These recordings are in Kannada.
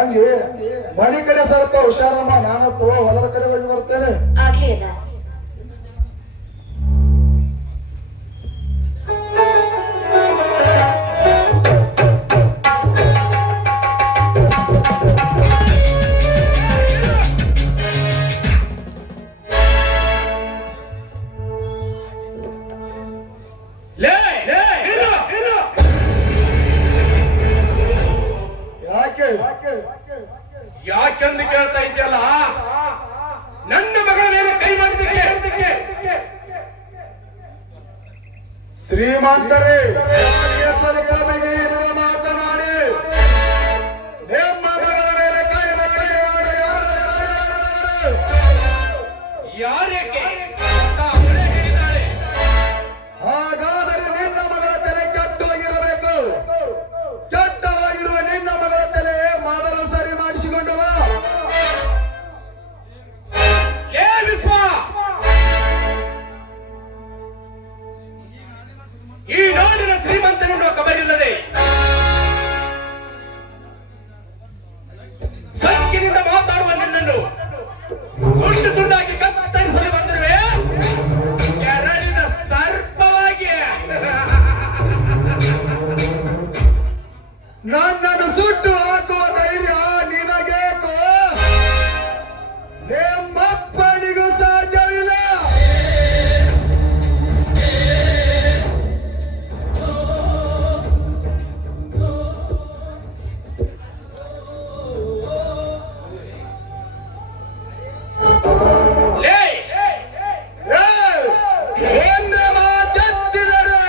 ತಂಗಿ ಮಣಿ ಕಡೆ ಸ್ವಲ್ಪ ಹುಷಾರಮ್ಮ. ನಾನಪ್ಪ ಹೊಲದ ಕಡೆ ಹೋಗಿ ಬರ್ತೇನೆ. ಆಗ್ಲೇ ಅಲ್ಲ. ಯಾಕೆಂದು ಕೇಳ್ತಾ ಇದೆಯಲ್ಲ, ನನ್ನ ಮಗಳ ಮೇಲೆ ಕೈ ಮಾಡಿದ್ದಕ್ಕೆ ಶ್ರೀಮಂತರೇ ಸ್ವಲ್ಪ ಬಿಗಿ ಇರುವ ಮಾತನಾಡಿ ನಿಮ್ಮ ಮಗಳ ಮೇಲೆ ಕೈ ಮಾಡಿ ಯಾರೇಕೆ ಹಾಗಾದರೆ ನಿನ್ನ ಮಗಳ ತಲೆ ಕೆಟ್ಟೋಗಿರಬೇಕು. ಕೆಟ್ಟವಾಗಿರುವ ನಿನ್ನ ಮಗಳ ತಲೆ ಮಾಡಲು ಸರಿ ಮಾಡಿಸಿಕೊಂಡವ. ಈ ನಾಡಿನ ಶ್ರೀಮಂತನೆನ್ನುವ ಖಬರಿಲ್ಲದೆ ಸಕ್ಕಿನಿಂದ ಮಾತಾಡುವ ನಿನ್ನನ್ನು ತುಂಡು ತುಂಡಾಗಿ ಕತ್ತರಿಸಲು ಬಂದಿರುವೆ ಕೆರಳಿದ ಸರ್ಪವಾಗಿ. ನನ್ನನ್ನು ಸುಟ್ಟು ಹಾಕುವ ಧೈರ್ಯ ನಿನಗೇಕೋ? ನಿಮ್ಮಪ್ಪನಿಗೂ ಸಾಧ್ಯವಿಲ್ಲ. ಒಂದೇ ಮಾತೆತ್ತಿದರೆ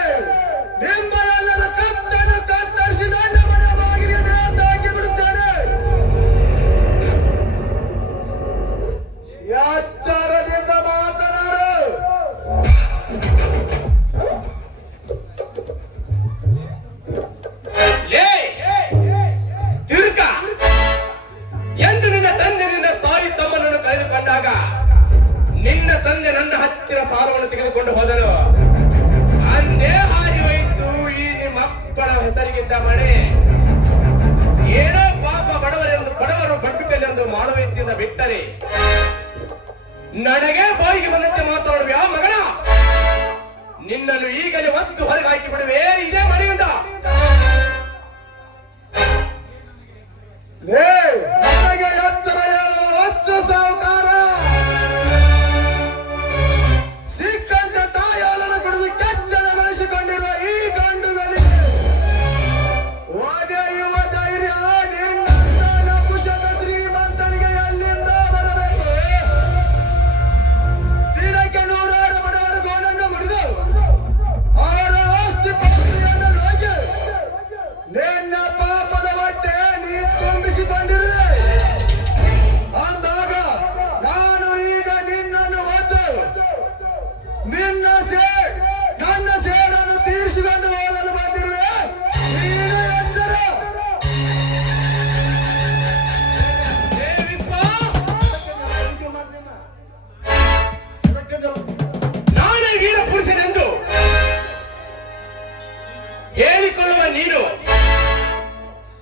ನಿಮ್ಮ ಎಲ್ಲರ ಕತ್ತನ್ನು ಕತ್ತರಿಸಿ ನನ್ನ ಮನೆ ಬಾಗಿಲಿಗೆ ಹಾಕಿ ಬಿಡುತ್ತೇನೆ. ಎಚ್ಚರದಿಂದ ಮಾತನಾಡು. ತಿರುಕ ಎಂದು ನಿನ್ನ ತಂದೆ ನಿನ್ನ ತಾಯಿ ತಮ್ಮನನ್ನು ಕಳೆದುಕೊಂಡಾಗ ನಿನ್ನ ತಂದೆ ನನ್ನ ಹತ್ತಿರ ಸಾಲವನ್ನು ತೆಗೆದುಕೊಂಡು ಹೋದನು. ಅಂದೇ ಹಾರಿ ಹೋಯಿತು ಈ ನಿಮ್ಮ ಅಪ್ಪನ ಹೆಸರಿಗಿದ್ದ ಮನೆ. ಏನೋ ಪಾಪ ಬಡವರು ಬಡ್ಡುಕಲ್ಲೆಂದು ಮಾಡುವಂತಿಂದ ಬಿಟ್ಟರೆ ನನಗೆ ಬಾಯಿಗೆ ಬಂದಂತೆ ಮಾತಾಡುವ ಆ ಮಗನ ನಿನ್ನನ್ನು ಈಗಲೇ ಒತ್ತು ಹೊರಗೆ ಹಾಕಿ ಬಿಡುವೆ ಇದೇ ಮನೆಯಿಂದ. ನನಗೆ ಎಚ್ಚರ ಹೇಳುವ ಹೊಚ್ಚು ಸಾಹುಕಾರ. ಸಿಕ್ಕಂತೆ ತಾಯಾಲನ್ನು ಕುಡಿದು ಕೆಚ್ಚನ ಬೆಳೆಸಿಕೊಂಡಿರುವ ಈ ಗಂಡುಗಳಿಗೆ ಒಡೆಯುವ ಧೈರ್ಯ ನಿನ್ನ ಕುಶದ ಶ್ರೀಮಂತನಿಗೆ ಎಲ್ಲಿಂದ ಬರಬೇಕು? ದಿನಕ್ಕೆ 100 ಬಡವರ ಗೋನನ್ನು ಮುರಿದು ಅವರ ಆಸ್ತಿ ಪಾಸ್ತಿಯನ್ನು ನುಂಗಿ ನಿನ್ನ ಪಾಪದ ಹೊಟ್ಟೆ ನೀ ತುಂಬಿಸಿಕೊಂಡಿರುವೆ. ಅಂದಾಗ ನಾನು ಈಗ ನಿನ್ನನ್ನು ಒದ್ದು ನನ್ನ ಸೇಡನ್ನು ತೀರಿಸಿಕೊಂಡು ಹೋಗಲು ಬಂದಿರುವೆ. ನೀನು ಎಚ್ಚರ. ನಾನೇ ವೀರ ಪುರುಷನೆಂದು ಹೇಳಿಕೊಳ್ಳುವ ನೀನು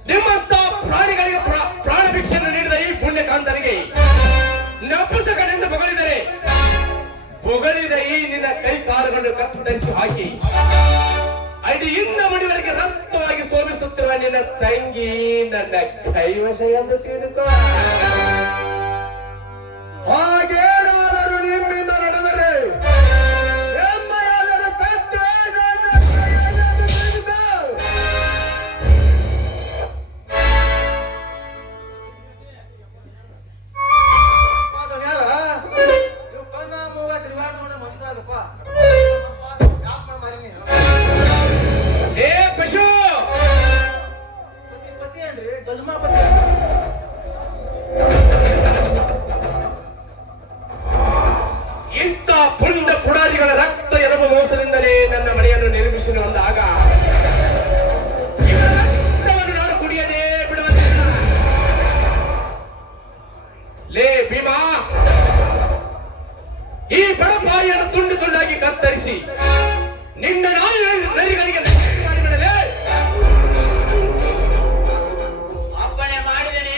ನಿಮ್ಮಂತ ಪ್ರಾಣಿಗಳಿಗೆ ಪ್ರಾಣ ಭಿಕ್ಷೆಯನ್ನು ನೀಡಿದ ಈ ಪುಣ್ಯಕಾಂತನಿಗೆ ನಪುಸಕನೆಂದು ಹೊಗಳಿದ ಈ ನಿನ್ನ ಕೈ ಕಾಲುಗಳನ್ನು ಕತ್ತರಿಸಿ ಹಾಕಿ ಅಡಿಯಿಂದ ಮಡಿವರೆಗೆ ರಕ್ತವಾಗಿ ಸೋಮಿಸುತ್ತಿರುವ ನಿನ್ನ ತಂಗಿ ನನ್ನ ಕೈವಶ ಎಂದು ತಿಳಿದುಕೋ. ಹಾಗೇನಾದರೂ ನಿಮ್ಮಿಂದ ನಡೆದರೆ ಎಮ್ಮೆಯಾದರೂ ಕತ್ತೆ ನನ್ನ ಕೈಯಲ್ಲಿ ತಿಳಿದುಕೋ. ಇಂಥ ಪುಂಡ ಪುಡಾರಿಗಳ ರಕ್ತ ಎರಬ ಮೋಸದಿಂದಲೇ ನನ್ನ ಮನೆಯನ್ನು ನಿರ್ಮಿಸಲು ಅಂದಾಗ ರಕ್ತವನ್ನು ನಾನು ಕುಡಿಯದೇ ಬಿಡುವುದಿಲ್ಲ. ಲೇ ಭೀಮಾ, ಈ ಬಡಪಾರಿಯನ್ನು ತುಂಡು ತುಂಡಾಗಿ ಕತ್ತರಿಸಿ ನಿನ್ನ ನರಿಗಳಿಗೆ ಅಪ್ಪಣೆ ಮಾಡಿದ್ದೇನೆ.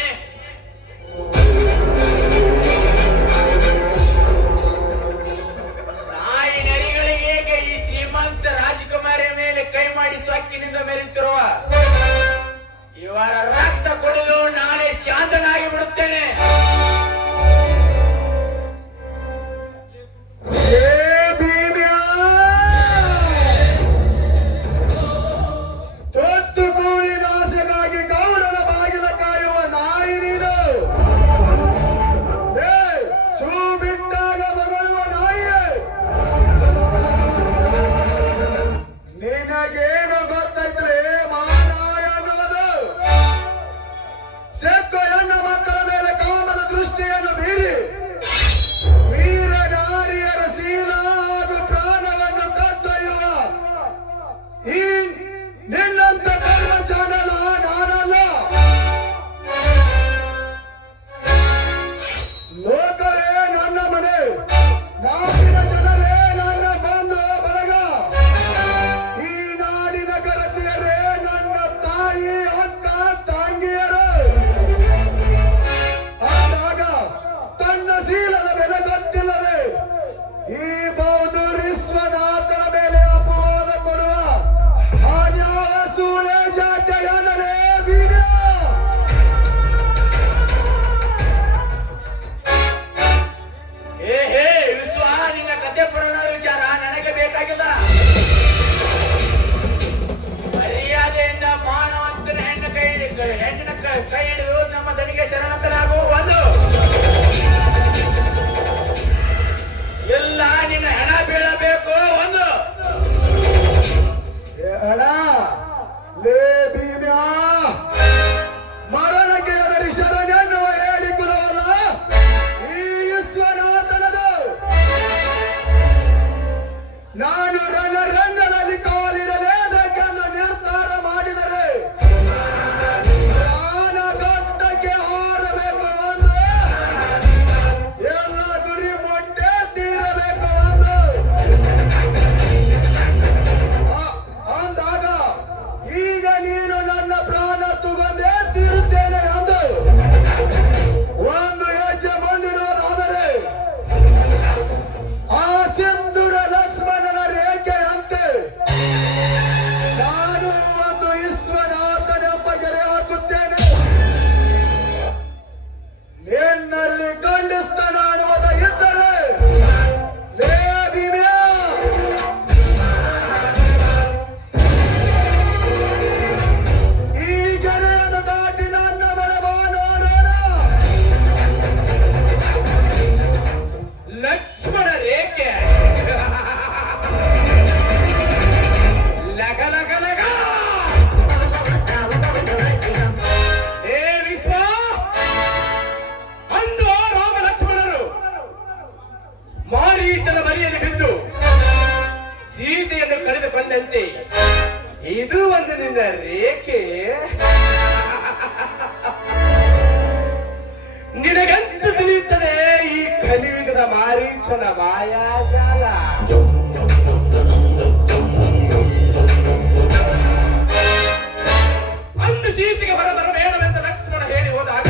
ಮಾರೀಚನ ಬಲಿಯಲ್ಲಿ ಬಿದ್ದು ಸೀತೆಯನ್ನು ಕಳೆದುಕೊಂಡಂತೆ ಇದು ಒಂದು ನಿನ್ನ ರೇಖೆ. ನಿನಗಂತೂ ತಿಳಿಯುತ್ತದೆ ಈ ಕಲಿಯುಗದ ಮಾರೀಚನ ಮಾಯಾಜಾಲ. ಅಂದು ಸೀತೆಗೆ ಹೊರಬರಬೇಡವೆಂದು ಲಕ್ಷ್ಮಣ ಹೇಳಿ ಹೋದಾಗ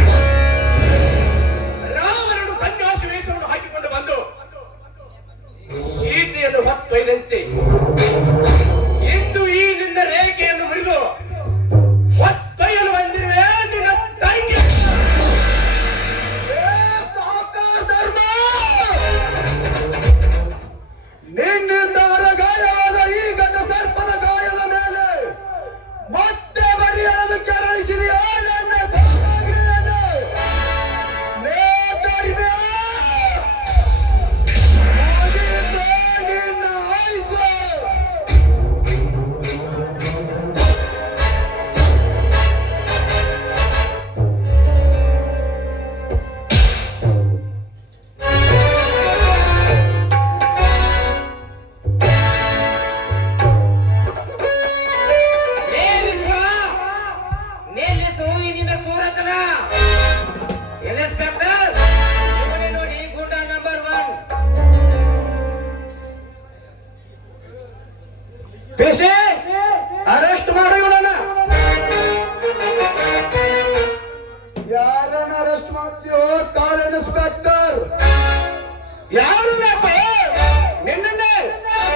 ರಾಮನನ್ನು ಸನ್ಯಾಸಿ ವೇಷವನ್ನು ಹಾಕಿಕೊಂಡು ಬಂದು ಸೀತೆಯನ್ನು ಹೊತ್ತೊಯ್ದಂತೆ ಇಂದು ಈ ನಿನ್ನ ರೇಖೆಯನ್ನು ಮುರಿದು ಹೊತ್ತೊಯ್ಯಲು ಬಂದಿರುವೆ ನಿನ್ನ ತಂಗಿ. ನಿನ್ನಿಂದ ಗಾಯವಾದ ಈ ಗಂಡ ಸರ್ಪದ ಗಾಯದ ಮೇಲೆ ಮತ್ತೆ ಬರಿ ಎಳೆದು ಕೆರಳಿಸಿದೆಯಾ ನನ್ನ ದಾದಾಗಿರಿಯನ್ನು? ನೇತರಿವೆ ಮುಗಿಯಿತು ನಿನ್ನ ಆಯುಸ್ಸು. ನಿಲ್ಲಿಸು ಈ ನಿನ್ನ ಸೂರತನ. ಇನ್ಸ್ಪೆಕ್ಟರ್, ಇವನೇ ನೋಡಿ ಗೂಂಡಾ ನಂಬರ್ 1. ಪೇಶೆ ಅರೆಸ್ಟ್ ಮಾಡು ಇವನನ್ನ. ಯಾರನ್ನ ಅರೆಸ್ಟ್ ಮಾಡ್ತೀಯೋ ಕಾಲ್ ಇನ್ಸ್ಪೆಕ್ಟರ್? ಯಾರು ನಿನ್ನನ್ನೇ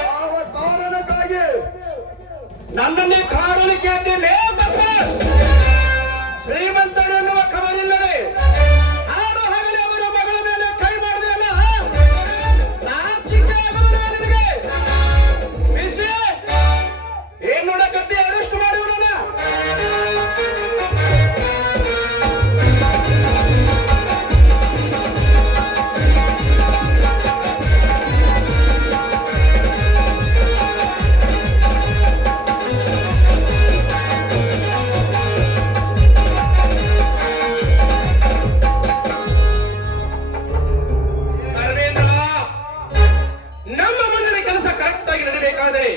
ಯಾವ ಕಾರಣಕ್ಕಾಗಿ? ನನ್ನನ್ನೇ ಕಾರಣ ಕೇಳ್ತೇನೆ. ಶ್ರೀಮಂತನೆನ್ನುವ ಖಬರಿಲ್ಲದೆ ಹಾಡು ಹಗಲಿ ಅವರ ಮಗಳ ಮೇಲೆ ಕೈ ಮಾಡಿದೆಯಲ್ಲ, ನಾಚಿಕೆ ಆಗುವುದಿಲ್ಲ ನಿನಗೆ? ಪೇಶೆ ಏನ್ ನೋಡಕತ್ತಿ? ಅರೆಸ್ಟ್ ಮಾಡಿ ಇವನನ್ನ. ಧರ್ಮೇಂದ್ರ, ನಮ್ಮ ಮುಂದಿನ ಕೆಲಸ ಕರೆಕ್ಟ್ ಆಗಿ ನಡೀಬೇಕಾದರೆ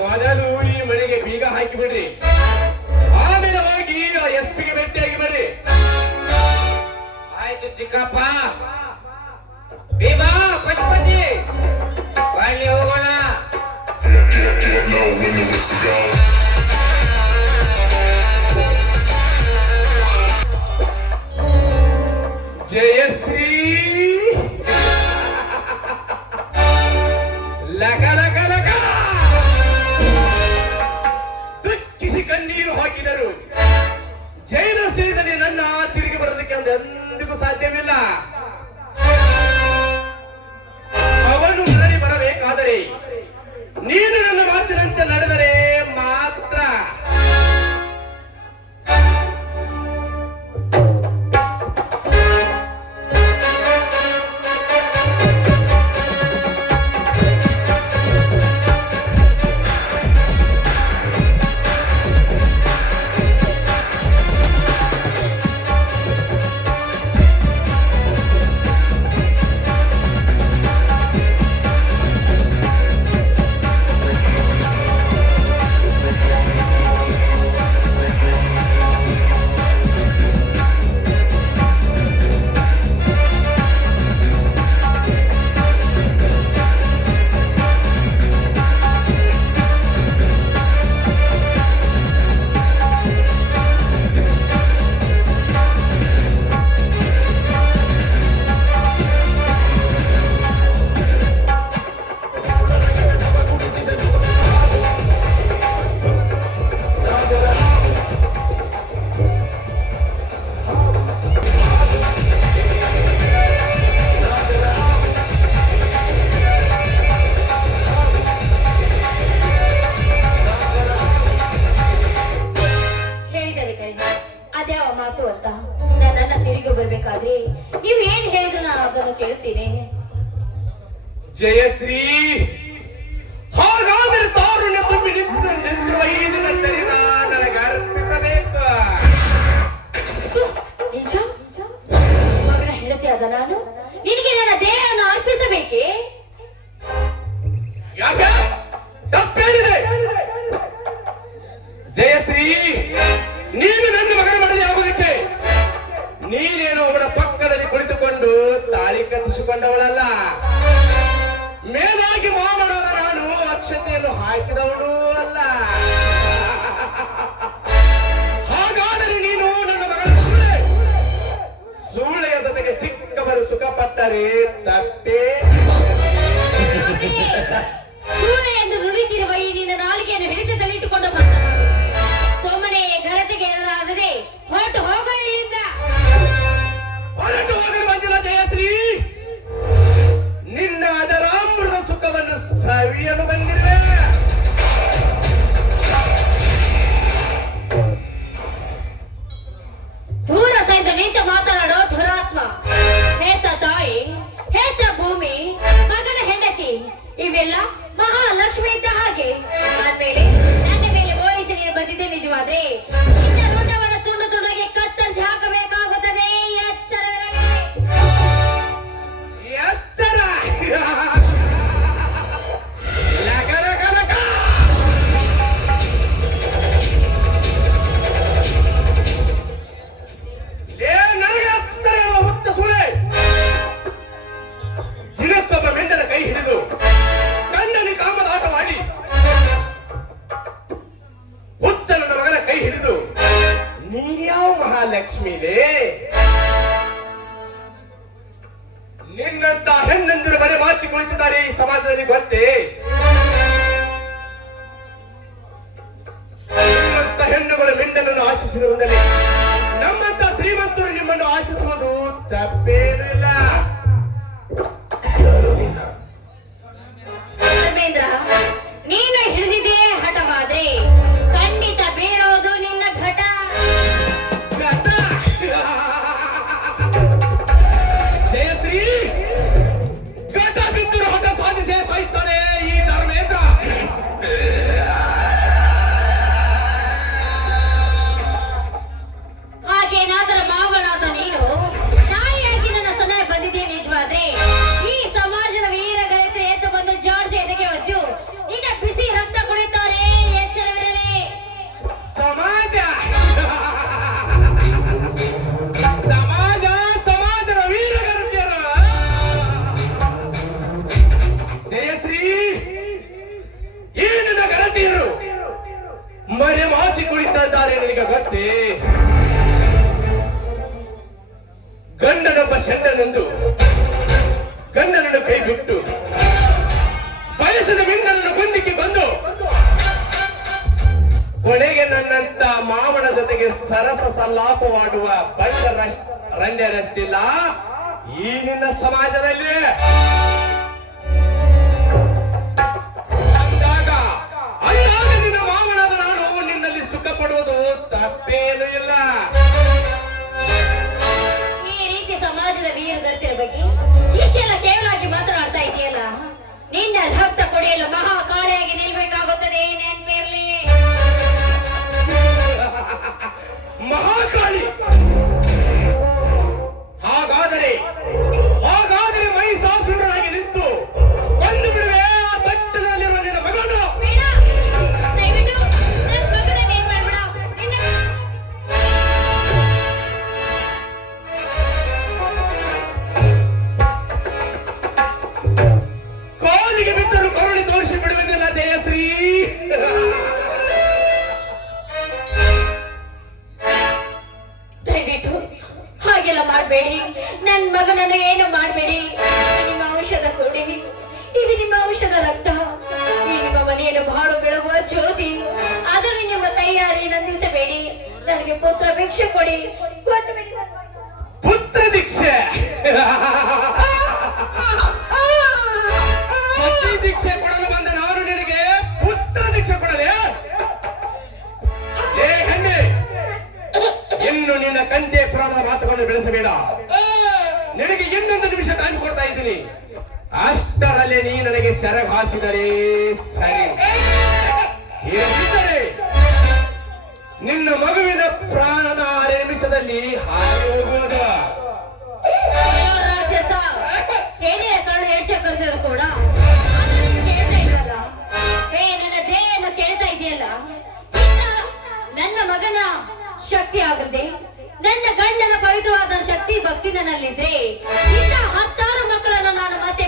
ಮೊದಲು ಈ ಮನೆಗೆ ಬೀಗ ಹಾಕಿ ಬಿಡ್ರಿ. ಆಮೇಲೆ ಹೋಗಿ SP ಗೆ ಭೇಟಿಯಾಗಿ ಬರ್ರಿ. ಆಯ್ತು ಚಿಕ್ಕಪ್ಪ. ಭೀಮಾ, ಪಶುಪತಿ, ಬನ್ನಿ ಹೋಗೋಣ. Know when it was to go. Jayashree ಲಗ ಲಗ ಲಗ ದುಃಖಿಸಿ ಕಣ್ಣೀರು ಹಾಕಿದರು. ಜೈನ ಸೇರಿದಲ್ಲಿ ನನ್ನ ತಿರುಗಿ ಬರೋದಕ್ಕೆ ಎಂದಿಗೂ ಸಾಧ್ಯವಿಲ್ಲ. ಅವನು ಮರಳಿ ಬರಬೇಕಾದರೆ ನೀನು ನನ್ನ ಮಾತಿನಂತೆ ನಡೆದರೆ ಮಾತ್ರ. ಜಯಶ್ರೀ ಹಾಗಾದರೆ ತಾರುಣ್ಯ ತುಂಬಿ ನಿಂತಿರುವ ಈ ನಿನ್ನ ಸರಿನ ನನಗೆ ಅರ್ಪಿಸಬೇಕು. ನಿಜ ಮಗನ ಹೆಂಡತಿಯಾದ ನಾನು ನಿನಗೆ ನನ್ನ ದೇಹವನ್ನು ಅರ್ಪಿಸಬೇಕೇ? ಮೇಲಾಗಿ ಮಾವನಾದ ನಾನು ಅಕ್ಷತೆಯನ್ನು ಹಾಕಿದವನು ಅಲ್ಲ. ಹಾಗಾದರೆ ನೀನು ನನ್ನ ಮಗಳ ಸೂಳೆಯ ಜೊತೆಗೆ ಸಿಕ್ಕವರು ಸುಖಪಟ್ಟರೆ ತಪ್ಪೇ. ಸೂರ್ಯ ಎಂದು ನುಡಿತಿರುವ ಈ ನಿನ್ನ ನಾಲಿಗೆಯನ್ನು ಹಿಡಿತದಲ್ಲಿಟ್ಟುಕೊಂಡು ಮಾತನಾಡು. ಸೋಮನೆ ಘನತೆಗೆ ಏನಾಗದೆ ಹೊರಟು ಹೋಗೋ ಇಲ್ಲಿಂದ. ಹೊರಟು ಹೋಗಲು ಬಂದಿಲ್ಲ ಜಯಶ್ರೀ, ನಿನ್ನ ಅದರ ಅಮೃತ ಸುಖವನ್ನು ಸವಿಯಲು ಬಂದಿದೆ. ದೂರ ಸಹಿತ ನಿಂತು ಮಾತನಾಡೋ ದುರಾತ್ಮ. ಹೇತ ತಾಯಿ, ಹೇತ ಭೂಮಿ, ಮಗನ ಹೆಂಡತಿ ಇವೆಲ್ಲ ಮಹಾಲಕ್ಷ್ಮಿ ಇದ್ದ ಹಾಗೆ. ಆದ್ಮೇಲೆ ನನ್ನ ಮೇಲೆ ಓರಿಸಿ ನೀನು ಬಂದಿದ್ದೆ ನಿಜವಾದ್ರೆ ನಿನ್ನ ಋಣವನ್ನು ತುಂಡು ತುಂಡಾಗಿ ಕತ್ತರಿಸಿ ಹಾಕಬೇಕಾಗುತ್ತದೆ. ಎಚ್ಚರವಿರಲಿ. ಎಚ್ಚರ. ಲಕ ಲಕ ಲಕ. ನನಗೆ ಎತ್ತರ ಎಂಬ ಹುಚ್ಚ ಸುಳೆ ದಿನಕ್ಕೊಬ್ಬ ಮೆಂಡನ ಕೈ ಹಿಡಿದು ಕಣ್ಣನಿ ಕಾಮದ ಆಟವಾಡಿ ಹುಚ್ಚ ನನ್ನ ಮಗನ ಕೈ ಹಿಡಿದು ನೀನ್ಯಾವ ಮಹಾಲಕ್ಷ್ಮಿಲೇ? ನಿನ್ನಂತ ಹೆಣ್ಣಂದಿರು ಮನೆ ಮಾಚಿ ಕುಳಿತಿದ್ದಾರೆ ಈ ಸಮಾಜದಲ್ಲಿ ಗೊತ್ತೇ? ನಿಮ್ಮಂತ ಹೆಣ್ಣುಗಳು ಮೆಂಡನನ್ನು ಆಶಿಸಿರುವುದರಲ್ಲಿ ನಮ್ಮಂತ ಶ್ರೀಮಂತರು ನಿಮ್ಮನ್ನು ಆಶಿಸುವುದು ತಪ್ಪೇನಿಲ್ಲ. ಧರ್ಮೇಂದ್ರ, ನೀನು ಹಿಡಿದಿದೆ ಹಠವಾದ್ರೆ ಖಂಡಿತ ಬೀಳೋದು ನಿನ್ನ ಘಟ. ಗತ. ಜಯಶ್ರೀ, ಘಟ ಬಿದ್ದರೂ ಹಠ ಸಾಧಿಸೇ ಸಾಯ್ತಾನೆ ಈ ಧರ್ಮೇಂದ್ರ. ಹಾಗೇನಾದರ ಮಾವನಾದ ನೀನು ತಾಯಿಯಾಗಿ ನನ್ನ ಸಲಹೆ ಬಂದಿದ್ದೆ ನಿಜವಾದ್ರೆ ಈ ಸಮಾಜದ ವೀರ ಗರಿತ ಎದ್ದು ಬಂದು ಜಾರ್ಜ್ ಎದೆಗೆ ಒದ್ದು ಈಗ ಬಿಸಿ ರಕ್ತ ಕುಡಿತಾರೆ. ಎಚ್ಚರವಿರಲಿ. ಸಮಾಜ ಸಮಾಜ ಸಮಾಜದ ವೀರಗರತಿಯರು. ಜಯಶ್ರೀ, ಈ ನನ್ನ ಗರತಿಯರು ಮರೆ ಮಾಚಿ ಕುಳಿತಿದ್ದಾರೆ ನಿನಗೆ ಗೊತ್ತೇ? ಗಂಡನೊಬ್ಬ ಷಂಡನೆಂದು ಗಂಡನನ್ನು ಕೈ ಬಿಟ್ಟು ಬಯಸಿದ ಮಿಂಡನನ್ನು ಬಂದಿಕ್ಕೆ ಬಂದು ಕೊನೆಗೆ ನನ್ನಂತ ಮಾವನ ಜೊತೆಗೆ ಸರಸ ಸಲ್ಲಾಪವಾಡುವ ಬಂಡ ರಂಡ್ಯರಷ್ಟಿಲ್ಲ ಈ ನಿನ್ನ ಸಮಾಜದಲ್ಲಿ. ಅಂದಾಗ ನಿನ್ನ ಮಾವನಾದ ನಾನು ನಿನ್ನಲ್ಲಿ ಸುಖ ಪಡುವುದು ತಪ್ಪೇನೂ ಇಲ್ಲ. ಈ ರೀತಿ ಸಮಾಜದ ವೀರ ಗರಿತರ ಬಗ್ಗೆ ಇಷ್ಟೆಲ್ಲ ಕೇವಲವಾಗಿ ಮಾತನಾಡ್ತಾ ಇದೆಯಲ್ಲ, ನಿನ್ನ ರಕ್ತ ಕೊಡಿಯಲು ಮಹಾಕಾಳಿಯಾಗಿ ನಿಲ್ಬೇಕಾಗುತ್ತದೆ. ನೆನ್ಪಿರ್ಲಿ. ಮಹಾಕಾಳಿ. ಹಾಗಾದರೆ ಮಹಿಷಾಸುರನಾಗಿ ನಿಂತು ಕೊಂದು ಬಿಡುವೆ ಆ ತಟ್ಟನಲ್ಲಿರುವ ನಿನ್ನ ಮಗನು. ಬೇಡ, ದಯವಿಟ್ಟು ನನ್ನ ಮಗನ ಏನ್ ಮಾಡ್ಬೇಡ. ಕಾಲಿಗೆ ಬಿದ್ದರೂ ಕರುಣೆ ತೋರಿಸಿ ಬಿಡುವುದಿಲ್ಲ ಜಯಶ್ರೀ. ದಯವಿಟ್ಟು ಹಾಗೆಲ್ಲ ಮಾಡಬೇಡಿ. ನನ್ನ ಮಗನನ್ನು ಏನು ಮಾಡಬೇಡಿ. ನಿಮ್ಮ ಔಷಧ ಕೊಡಿ. ಇದು ನಿಮ್ಮ ಔಷಧ ರಕ್ತ. ಈ ನಿಮ್ಮ ಮನೆಯನ್ನು ಬಾಳು ಬೆಳಗುವ ಜ್ಯೋತಿ. ಅದನ್ನು ನಿಮ್ಮ ಕೈಯಾರಿ ನಂದಿಸಬೇಡಿ. ನನಗೆ ಪುತ್ರ ಭಿಕ್ಷೆ ಕೊಡಿ. ಕೊಟ್ಟು ಬಿಡಿ. ಪುತ್ರ ದೀಕ್ಷೆ. ಪತಿ ದೀಕ್ಷೆ ಕೊಡಲು ಬಂದ ನಾನು ನಿನಗೆ ಪುತ್ರ ದೀಕ್ಷೆ ಕೊಡಲೇ? ಏ ಹೆಣ್ಣೆ, ಇನ್ನು ನಿನ್ನ ಕಂತೆ ಪುರಾಣದ ಮಾತುಗಳನ್ನು ಬೆಳೆಸಬೇಡ. ನಿನಗೆ ಇನ್ನೊಂದು ನಿಮಿಷ ಟೈಮ್ ಕೊಡ್ತಾ ಇದ್ದೀನಿ. ಅಷ್ಟರಲ್ಲಿ ನೀ ನನಗೆ ಸೆರಗ ಹಾಸಿದರೆ ಸರಿ. ಇಲ್ಲದಿದ್ದರೆ ನಿನ್ನ ಮಗುವಿನ ಪ್ರಾಣದ 6 ನಿಮಿಷದಲ್ಲಿ ಹಾರಿ ಹೋಗುವುದು. ರಾಕ್ಷಸ, ಏನಿಲ್ಲ ಕಳ್ಳು ಎಷ್ಟು ಕರೆದರೂ ಕೂಡ ಅದನ್ನು ಕೇಳ್ತಾ ಇದ್ದಲ್ಲ. ನನ್ನ ದೇಹವನ್ನು ಕೇಳ್ತಾ ಇದೆಯಲ್ಲ. ನನ್ನ ಮಗನ ಶಕ್ತಿ ಆಗದೆ ನನ್ನ ಗಂಡನ ಪವಿತ್ರವಾದ ಶಕ್ತಿ ಭಕ್ತಿ ನನ್ನಲ್ಲಿದ್ರೆ ಇನ್ನ 10 ಮಕ್ಕಳನ್ನು ನಾನು ಮತ್ತೆ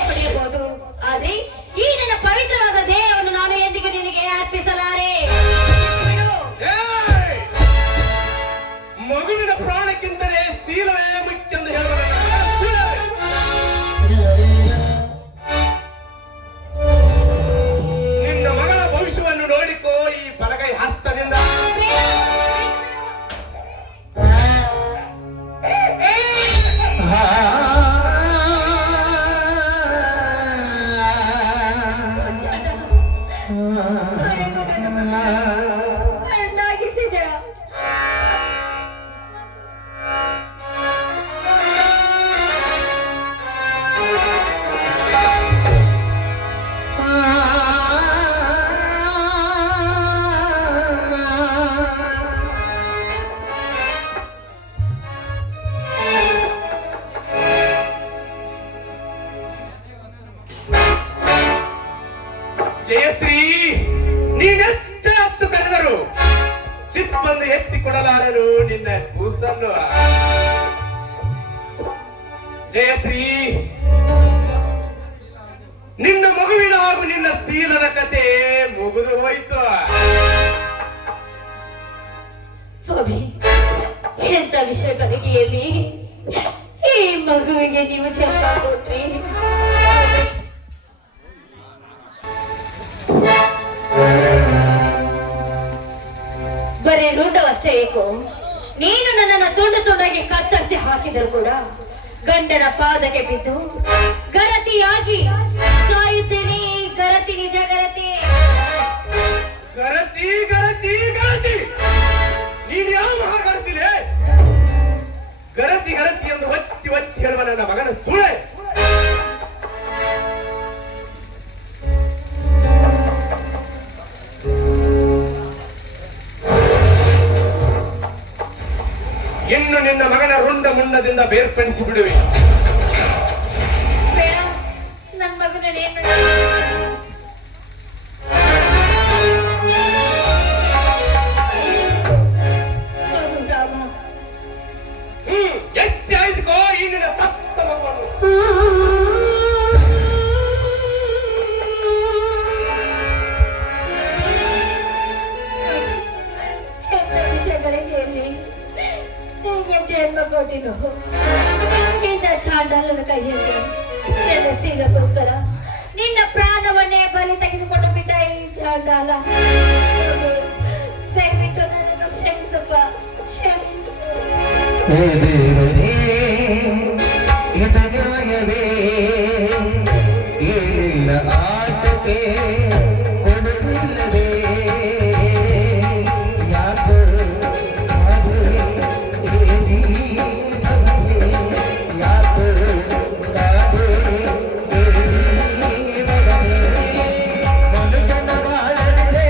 ಜಯಶ್ರೀ, ನೀನೆತ್ತ ಹತ್ತು ಕರೆದರು ಚಿಪ್ಪನ್ನು ಎತ್ತಿ ಕೊಡಲಾರನು ನಿನ್ನ ಕೂಸನ್ನು. ಜಯಶ್ರೀ, ನಿನ್ನ ಮಗುವಿನ ಹಾಗೂ ನಿನ್ನ ಶೀಲದ ಕತೆ ಮುಗಿದು ಹೋಯ್ತು. ಸ್ವಾಮಿ, ಎಂತ ವಿಷಯಗಳಿಗೆ ಈ ಮಗುವಿಗೆ ನೀವು ಜನ್ಮ ಕೊಟ್ರಿ. ಬರೀ ರುಂಡವಷ್ಟೇ ಏಕೋ, ನೀನು ನನ್ನನ್ನು ತುಂಡು ತುಂಡಾಗಿ ಕತ್ತರಿಸಿ ಹಾಕಿದರು ಕೂಡ ಗಂಡನ ಪಾದಕ್ಕೆ ಬಿದ್ದು ಗರತಿಯಾಗಿ ಸಾಯುತ್ತೇನೆ. ಗರತಿ, ನಿಜ ಗರತಿ. ಗರತಿ ಗರತಿ ಗರತಿ, ನೀನು ಯಾವ ಮಹಾಗರತಿಲೆ? ಗರತಿ ಗರತಿ ಎಂದು ಒತ್ತಿ ಒತ್ತಿ ಹೇಳುವ ನನ್ನ ಮಗನ ಸುಳೆ. ಇನ್ನು ನಿನ್ನ ಮಗನ ರುಂಡ ಮುಂಡದಿಂದ ಬೇರ್ಪಡಿಸಿ ಬಿಡುವೆ. ಬೇಡ, ನನ್ನ ಮಗನಲ್ಲಿ ಏನು ಎತ್ತಿ ಆಯ್ದುಕೋ ಈ ನಿನ್ನ ಸತ್ತ ಮಗವನ್ನು. ವಿಷಯಗಳಿಗೆ ನಿಮಗೆ ಜನ್ಮ ಕೊಟ್ಟಿರು ಇಂದ ಚಾಂಡಾಲನ ಕೈಯಲ್ಲಿ ನನ್ನ ಸೀಲಕ್ಕೋಸ್ಕರ ನಿನ್ನ ಪ್ರಾಣವನ್ನೇ ಬಲಿ ತೆಗೆದುಕೊಂಡು ಬಿಟ್ಟ ಈ ಚಾಂಡಾಲ. ದಯವಿಟ್ಟು ನನ್ನನ್ನು ಕ್ಷಮಿಸಪ್ಪ, ಕ್ಷಮಿಸು. ಇದು ನ್ಯಾಯವೇ? ಏನಿಲ್ಲ ಆಟಕ್ಕೆ ಕೊಡುವಿಲ್ಲವೇ? ಯಾಕೋ ಯಾಕೋ ಮನುಜನ ಬಾಳದೆ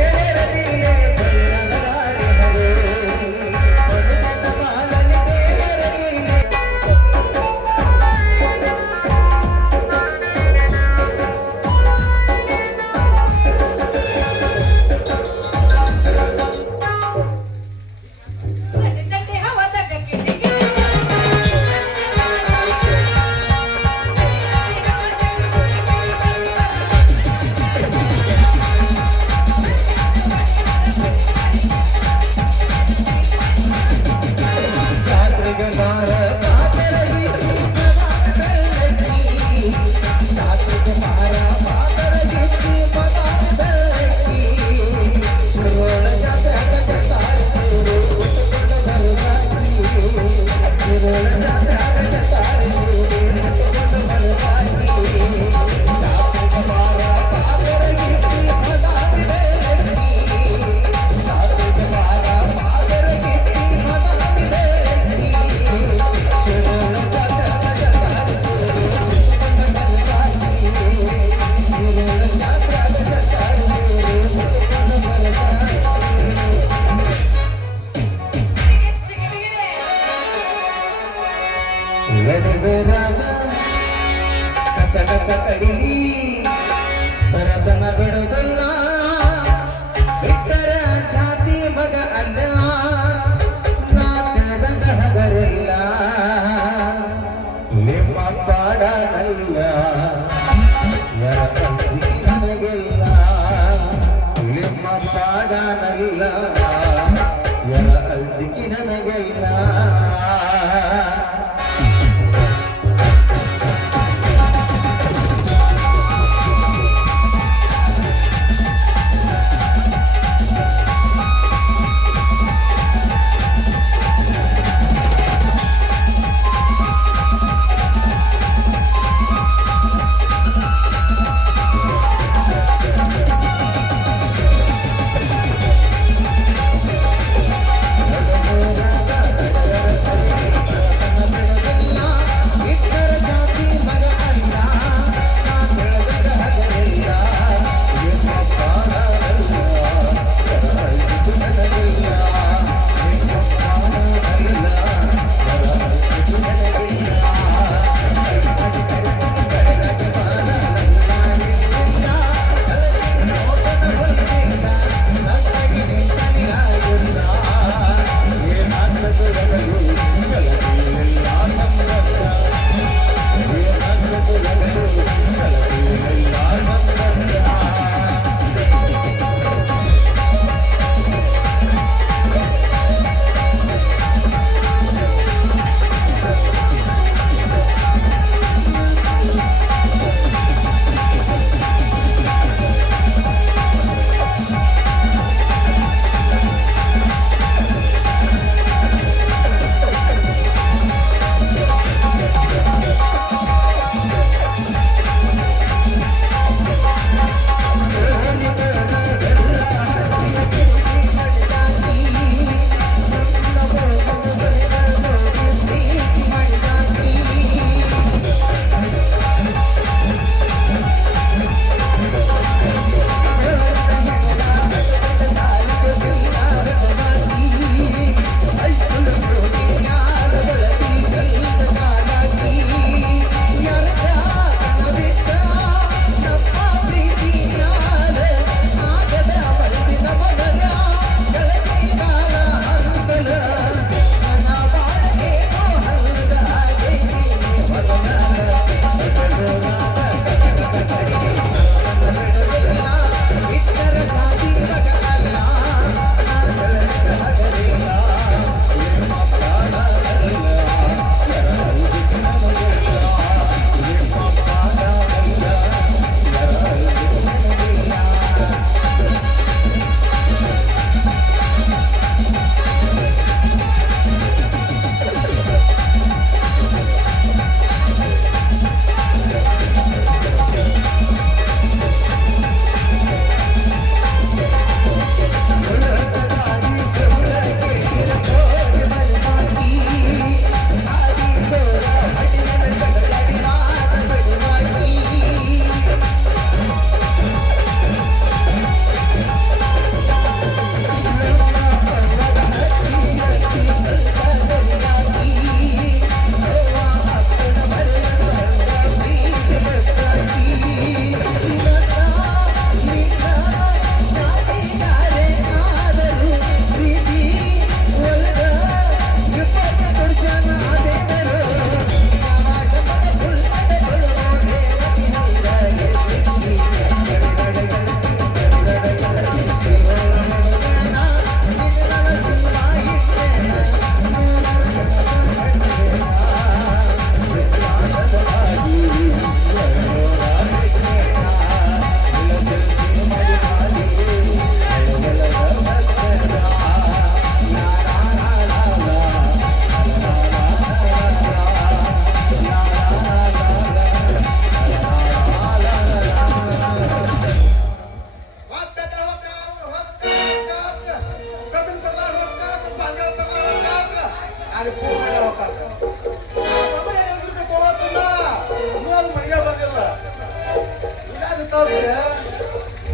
ಕಚ ಕಚ ಕಡಿಲಿ ಭರತನ ಬಿಡುವುದಲ್ಲ, ಬಿಟ್ಟರ ಜಾತಿ ಮಗ ಅಲ್ಲ, ನಾ ತಿಳಿದ ಹಗರಿಲ್ಲ, ನಿಮ್ಮ ಪಾಡನಲ್ಲ, ನನಗಿಲ್ಲ, ನಿಮ್ಮ ಪಾಡನಲ್ಲ, ಅಲ್ಜಿಕಿ ನನಗಿಲ್ಲ.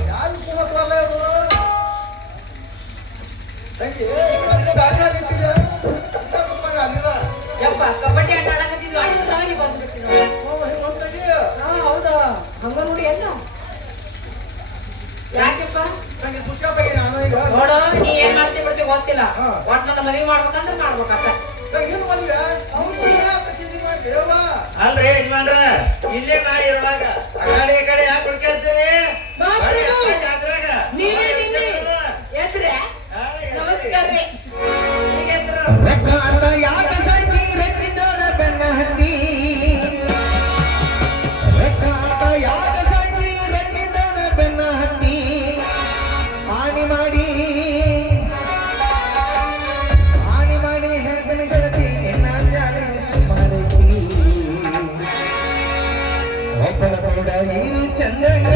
ಯಾರು ಕೂತ್ವಲ್ಲ ಇವ್ರು? ತಂಗಿ, ಕಣ್ಣು ಗಾಳಿ ಆಗಿತ್ತಿಲ್ಲ? ಅಲ್ಲಿಲ್ಲ. ಯಪ್ಪ ಕಬಡ್ಡಿ ಆಟ ಆಡಕತ್ತಿದ್ವಿ ಆಡಿದ್ರಾಗ ನೀ ಬಂದ್ಬಿಡ್ತೀನಿ ಹಿಂಗ್ ತಂಗಿ. ಹೌದಾ ಹಂಗ ನೋಡಿ ಎಲ್ಲ ಯಾಕೆಪ್ಪ ನಂಗೆ ಖುಷಿ ಆಗ್ಬೇಕು ನಾನು ಈಗ. ನೋಡು ನೀ ಏನ್ ಮಾಡ್ತಿ ಬಿಡ್ತಿ ಗೊತ್ತಿಲ್ಲ ಒಟ್ ನನ್ನ ಮದುವೆ ಮಾಡ್ಬೇಕಂದ್ರೆ ಮಾಡ್ಬೇಕಷ್ಟ ತಂಗಿ ಏನು ಬಂದ್ವಿ? ಅವ್ನು ಯಾಕೆ ಚಿಂತೆ ಮಾಡಿ ಹೇಳುವ? ಅಲ್ರಿ ಯಜಮಾನ್ರ ಇಲ್ಲೇ ನಾ ಇರುವಾಗ ಆ ಕಡೆ ಯಾಕೆ ಹುಡ್ಕಾಡ್ತೀರಿ ಜಾತ್ರಾಗ ನೀವೇನಿಲ್ಲ ಎದ್ರೆ ನಮಸ್ಕಾರ ರೀ ಹೇಗೆದ್ರು ರಕಾಟ ಯಾಕ ಸಾಕಿ ರಕ್ಕಿದೋಣ ಬೆನ್ನ ಹತ್ತಿ ರಕಾಟ ಯಾಕ ಸಾಕಿ ರಕ್ಕಿದೋಣ ಬೆನ್ನ ಹತ್ತಿ ಹಾನಿ ಮಾಡಿ ಹೇಳ್ತಾನೆ ಗೆಳತಿ ನಿನ್ನ ಜಾಡಿ ಮಾಡೈತಿ ಒಬ್ಬನ ಕೂಡ ನೀರು ಚಂದಂಗ